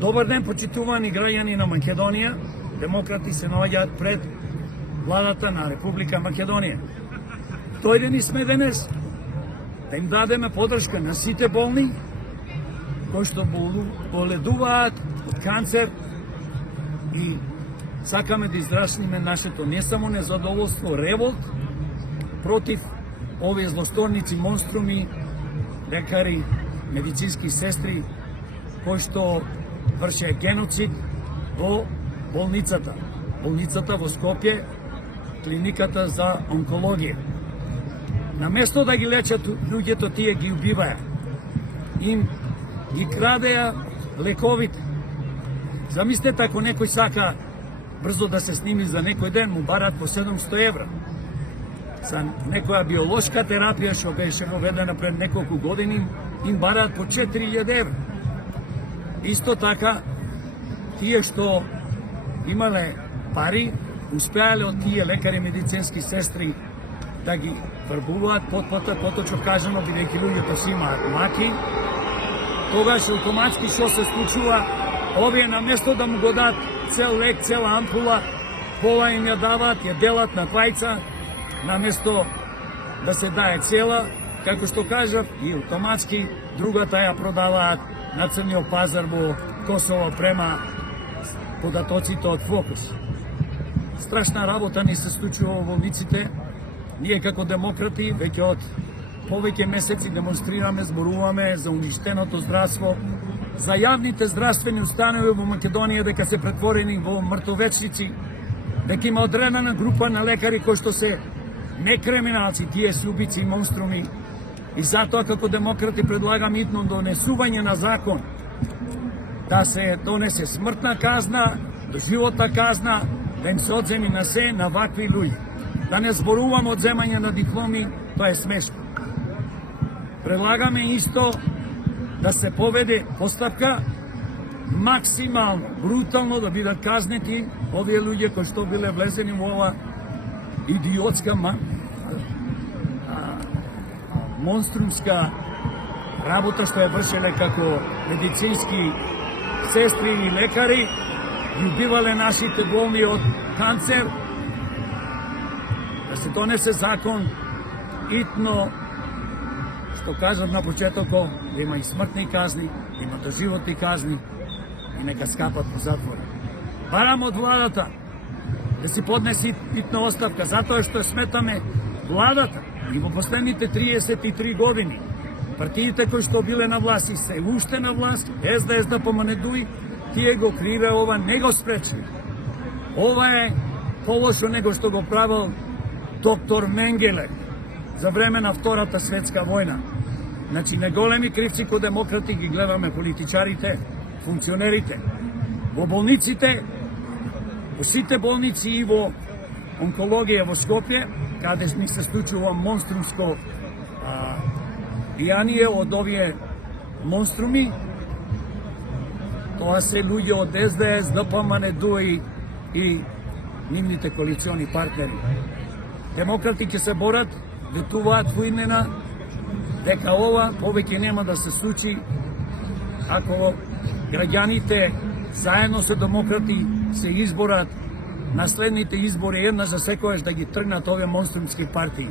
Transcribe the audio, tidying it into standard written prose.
Добар ден, почитувани граѓани на Македонија. Демократи се наоѓаат пред владата на Република Македонија. Дојдени сме денес да им дадеме подршка на сите болни кои што боледуваат од канцер и сакаме да изразиме нашето не само незадоволство, револт против овие злосторници, монструми, лекари, медицински сестри кои што врше геноцид во болницата. Болницата во Скопје, клиниката за онкологија. Наместо да ги лечат луѓето, тие ги убиваја. Им ги крадеа лековите. Замислете ако некој сака брзо да се сними за некој ден, му барат по 700 евра. За некоја биолошка терапија што беше воведена пред неколку години, им барат по 4000 евра. Исто така, тие што имале пари, успеале од тие лекари, медицински сестри да ги врбуваат поточно кажано, бидејќи луѓето си имаат маки, тогаш автоматски што се случува, овие наместо да му го дадат цел лек, цела ампула, пола им ја даваат, ја делат на двајца, наместо да се дае цела, како што кажав, и автоматски другата ја продаваат на црниот пазар во Косово према податоците од Фокус. Страшна работа ни се случува во болниците. Ние како демократи веќе од повеќе месеци демонстрираме, зборуваме за уништеното здравство, за јавните здравствени установи во Македонија дека се претворени во мртовечници, дека има одредена група на лекари кои што се не криминалци, тие се убици и монструми. И затоа како демократи предлагаме итно донесување на закон да се донесе смртна казна, доживотна казна, да им се одземи на се на вакви луѓе. Да не зборуваме одземање на дипломи, тоа е смешно. Предлагаме исто да се поведе постапка максимално, брутално да бидат казнети овие луѓе кои што биле влезени во ова идиотска монструмска работа што ја вршеле како медицински сестри и лекари, ги убивале нашите болни од канцер. Да се донесе закон итно, што кажат на почетокот, да има и смртни казни, да има доживотни казни и нека скапат по затвори. Барам од владата да си поднеси итна оставка, затоа што сметаме владата и во последните 33 години партиите кои што биле на власт и се уште на власт, СДС, ДПМНЕ, тие го криве ова, не го спречи. Ова е полошо него што го правил доктор Менгеле за време на Втората светска војна. Значи, неголеми кривци кои демократи ги гледаме политичарите, функционерите. Во болниците, во сите болници и во онкологија во Скопје, каде ни се случува монструмско бијание од овие монструми, тоа се луѓе од СДС, ДПМНЕ и нивните коалициони партнери. Демократи ќе се борат, ветуваат во имена дека ова повеќе нема да се случи ако граѓаните заедно со демократи се изборат на следните избори една за секојаш да ги тргнат овие монструмски партии.